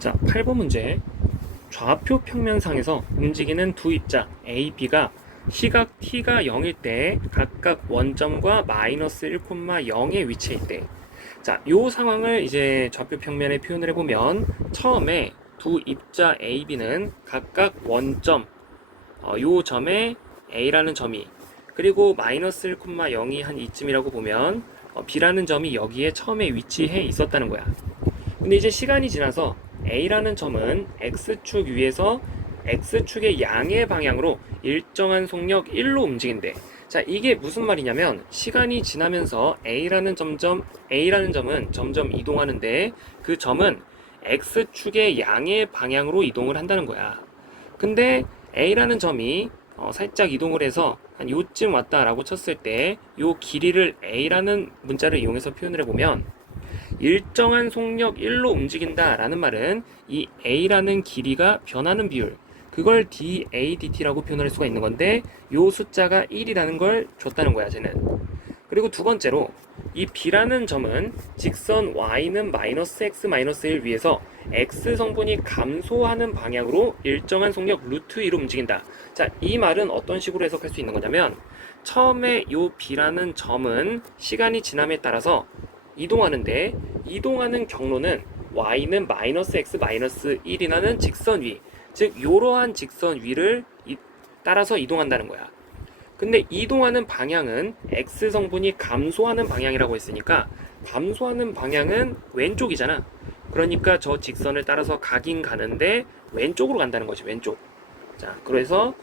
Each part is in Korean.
자, 8번 문제. 좌표 평면상에서 움직이는 두 입자 A, B가 시각 t가 0일 때 각각 원점과 마이너스 1,0에 위치해 있대. 자, 요 상황을 이제 좌표 평면에 표현을 해보면 처음에 두 입자 A, B는 각각 원점, 요 점에 A라는 점이, 그리고 마이너스 1,0이 한 이쯤이라고 보면 B라는 점이 여기에 처음에 위치해 있었다는 거야. 근데 이제 시간이 지나서 A라는 점은 X축 위에서 X축의 양의 방향으로 일정한 속력 1로 움직인대. 자, 이게 무슨 말이냐면 시간이 지나면서 A라는 점은 점점 이동하는데 그 점은 X축의 양의 방향으로 이동을 한다는 거야. 근데 A라는 점이 살짝 이동을 해서 한 요쯤 왔다라고 쳤을 때 요 길이를 A라는 문자를 이용해서 표현을 해보면 일정한 속력 1로 움직인다 라는 말은 이 A라는 길이가 변하는 비율, 그걸 dAdt라고 표현할 수가 있는 건데 요 숫자가 1이라는 걸 줬다는 거야 쟤는. 그리고 두 번째로 이 B라는 점은 직선 y는 마이너스 x 마이너스 1 위에서 x 성분이 감소하는 방향으로 일정한 속력 루트 2로 움직인다. 자, 이 말은 어떤 식으로 해석할 수 있는 거냐면 처음에 요 B라는 점은 시간이 지남에 따라서 이동하는데 이동하는 경로는 y는 마이너스 x 마이너스 1이라는 직선 위, 즉 이러한 직선 위를 따라서 이동한다는 거야. 근데 이동하는 방향은 x 성분이 감소하는 방향이라고 했으니까 감소하는 방향은 왼쪽이잖아. 그러니까 저 직선을 따라서 가긴 가는데 왼쪽으로 간다는 거지, 왼쪽. 자, 그래서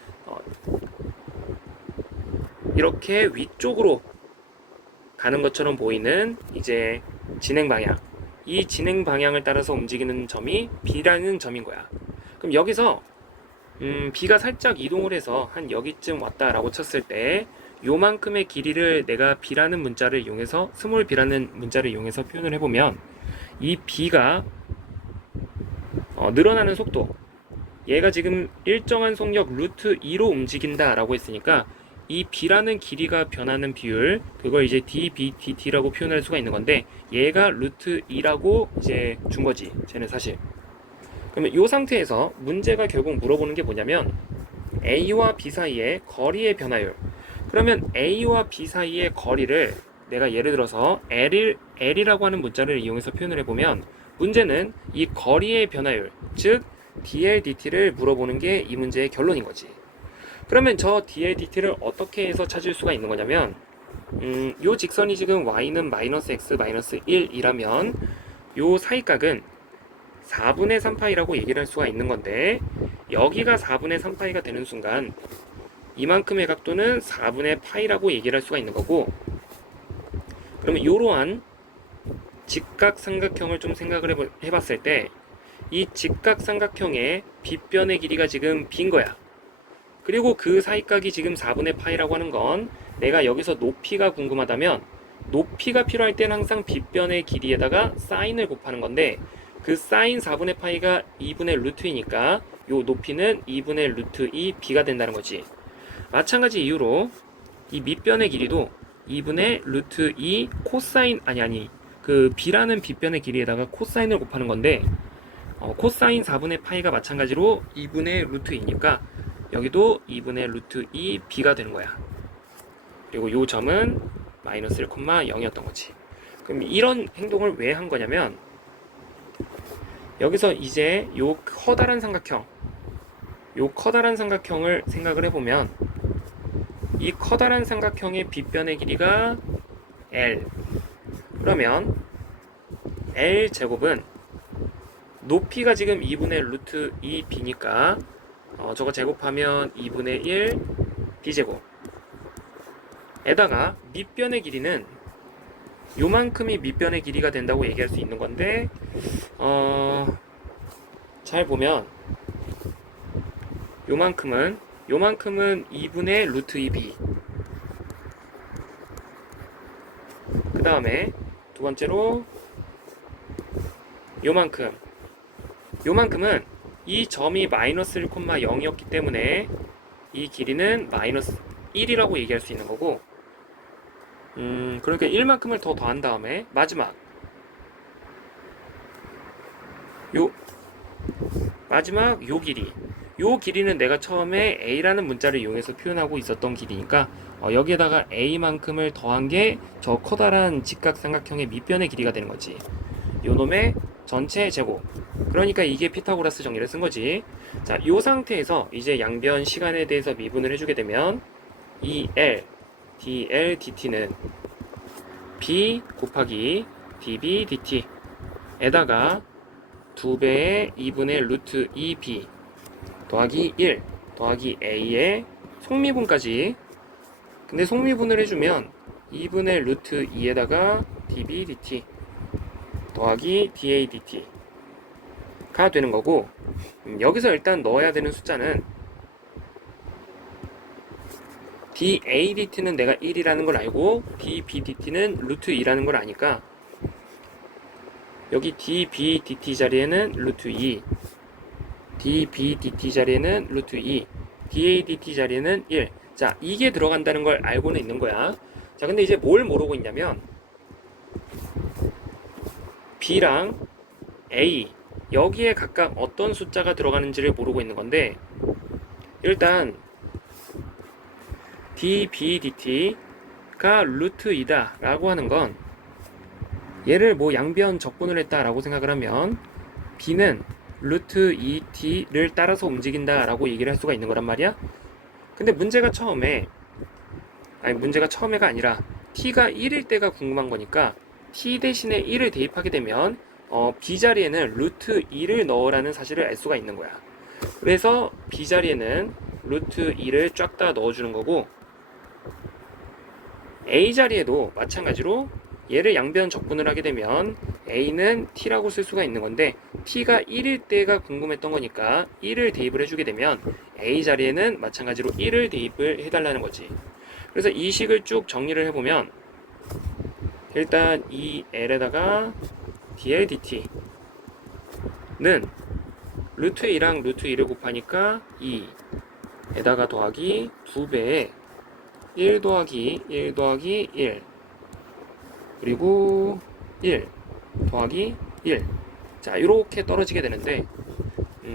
이렇게 위쪽으로 가는 것처럼 보이는 이제 진행 방향, 이 진행 방향을 따라서 움직이는 점이 B라는 점인 거야. 그럼 여기서 B가 살짝 이동을 해서 한 여기쯤 왔다라고 쳤을 때 요만큼의 길이를 내가 B라는 문자를 이용해서 스몰 B라는 문자를 이용해서 표현을 해보면 이 B가 늘어나는 속도, 얘가 지금 일정한 속력 루트 2로 움직인다 라고 했으니까 이 B라는 길이가 변하는 비율, 그걸 이제 dBdt라고 표현할 수가 있는 건데 얘가 루트 2라고 이제 준 거지 쟤는 사실. 그러면 이 상태에서 문제가 결국 물어보는 게 뭐냐면 A와 B 사이의 거리의 변화율. 그러면 A와 B 사이의 거리를 내가 예를 들어서 L이라고 하는 문자를 이용해서 표현을 해보면 문제는 이 거리의 변화율, 즉 dLdt를 물어보는 게 이 문제의 결론인 거지. 그러면 저 dLdt를 어떻게 해서 찾을 수가 있는 거냐면 요 직선이 지금 y는 마이너스 x 마이너스 1이라면 요 사이각은 4분의 3파이라고 얘기를 할 수가 있는 건데 여기가 4분의 3파이가 되는 순간 이만큼의 각도는 4분의 파이라고 얘기를 할 수가 있는 거고, 그러면 이러한 직각삼각형을 좀 생각을 해봤을 때 이 직각삼각형의 빗변의 길이가 지금 b인 거야. 그리고 그 사이각이 지금 4분의 파이라고 하는 건 내가 여기서 높이가 궁금하다면 높이가 필요할 때는 항상 빗변의 길이에다가 사인을 곱하는 건데 그 사인 4분의 파이가 2분의 루트이니까 요 높이는 2분의 루트 2 b가 된다는 거지. 마찬가지 이유로 이 밑변의 길이도 2분의 루트 2 코사인 그 b라는 빗변의 길이에다가 코사인을 곱하는 건데 코사인 4분의 파이가 마찬가지로 2분의 루트 2니까 여기도 2분의 루트 2 b가 되는 거야. 그리고 요 점은 마이너스 1,0이었던 거지. 그럼 이런 행동을 왜 한 거냐면 여기서 이제 요 커다란 삼각형을 생각을 해보면 이 커다란 삼각형의 빗변의 길이가 L. 그러면 L 제곱은 높이가 지금 2분의 루트 2b니까 저거 제곱하면 2분의 1 b제곱 에다가 밑변의 길이는 요만큼이 밑변의 길이가 된다고 얘기할 수 있는 건데 잘 보면 요만큼은 2분의 루트 2b, 그 다음에 두 번째로 요만큼은 이 점이 마이너스 1,0이었기 때문에 이 길이는 마이너스 1이라고 얘기할 수 있는 거고, 그러니까 1만큼을 더한 다음에 마지막 마지막 요 길이. 요 길이는 내가 처음에 a라는 문자를 이용해서 표현하고 있었던 길이니까 여기에다가 a만큼을 더한 게 저 커다란 직각삼각형의 밑변의 길이가 되는 거지. 요 놈의 전체 제곱. 그러니까 이게 피타고라스 정리를 쓴 거지. 자, 요 상태에서 이제 양변 시간에 대해서 미분을 해주게 되면 이 L, dl, dt는 b 곱하기 db, dt 에다가 2배의 2분의 루트 2b 더하기 1 더하기 a의 속미분까지. 근데 속미분을 해주면 2분의 루트 2에다가 db, dt 더하기 da, dt가 되는 거고, 여기서 일단 넣어야 되는 숫자는 da, dt는 내가 1이라는 걸 알고 db, dt는 루트 2라는 걸 아니까 여기 db, dt 자리에는 루트 2, db, dt 자리에는 루트 2, da, dt 자리에는 1. 자, 이게 들어간다는 걸 알고는 있는 거야. 자, 근데 이제 뭘 모르고 있냐면 b랑 a 여기에 각각 어떤 숫자가 들어가는지를 모르고 있는 건데, 일단 db, dt가 루트 2다 라고 하는 건 얘를 뭐 양변 적분을 했다 라고 생각을 하면 b는 루트 2t를 따라서 움직인다 라고 얘기를 할 수가 있는 거란 말이야. 근데 문제가 처음에가 아니라 t가 1일 때가 궁금한 거니까 t 대신에 1을 대입하게 되면 b 자리에는 루트 2를 넣으라는 사실을 알 수가 있는 거야. 그래서 b 자리에는 루트 2를 쫙 다 넣어주는 거고, a 자리에도 마찬가지로 얘를 양변 적분을 하게 되면 a는 t라고 쓸 수가 있는 건데, t가 1일 때가 궁금했던 거니까 1을 대입을 해주게 되면 a 자리에는 마찬가지로 1을 대입을 해달라는 거지. 그래서 이 식을 쭉 정리를 해보면 일단 이 l에다가 dl, dt는 루트 2랑 루트 2를 곱하니까 2에다가 더하기 2배에 1 더하기 1 더하기 1 그리고 1 더하기 1. 자, 이렇게 떨어지게 되는데,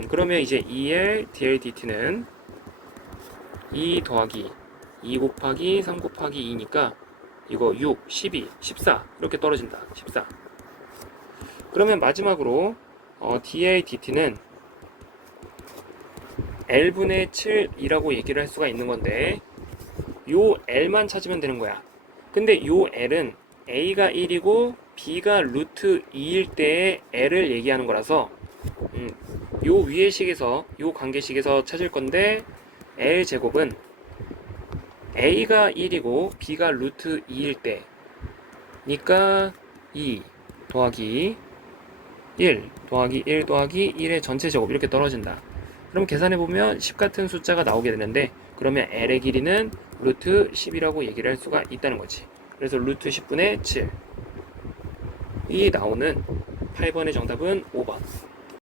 그러면 이제 2L, DL, DT는 2 더하기 2 곱하기 3 곱하기 2니까 이거 6, 12, 14 이렇게 떨어진다. 14. 그러면 마지막으로 DL, DT는 L분의 7이라고 얘기를 할 수가 있는 건데, 요 L만 찾으면 되는 거야. 근데 요 L은 A가 1이고 B가 루트 2일 때의 L을 얘기하는 거라서 요 위의 식에서, 요 관계식에서 찾을 건데, L 제곱은 A가 1이고 B가 루트 2일 때니까 2 더하기 1 더하기 1 더하기 1의 전체 제곱 이렇게 떨어진다. 그럼 계산해보면 10 같은 숫자가 나오게 되는데, 그러면 L의 길이는 루트 10이라고 얘기를 할 수가 있다는 거지. 그래서 루트 10분의 7이 나오는 8번의 정답은 5번.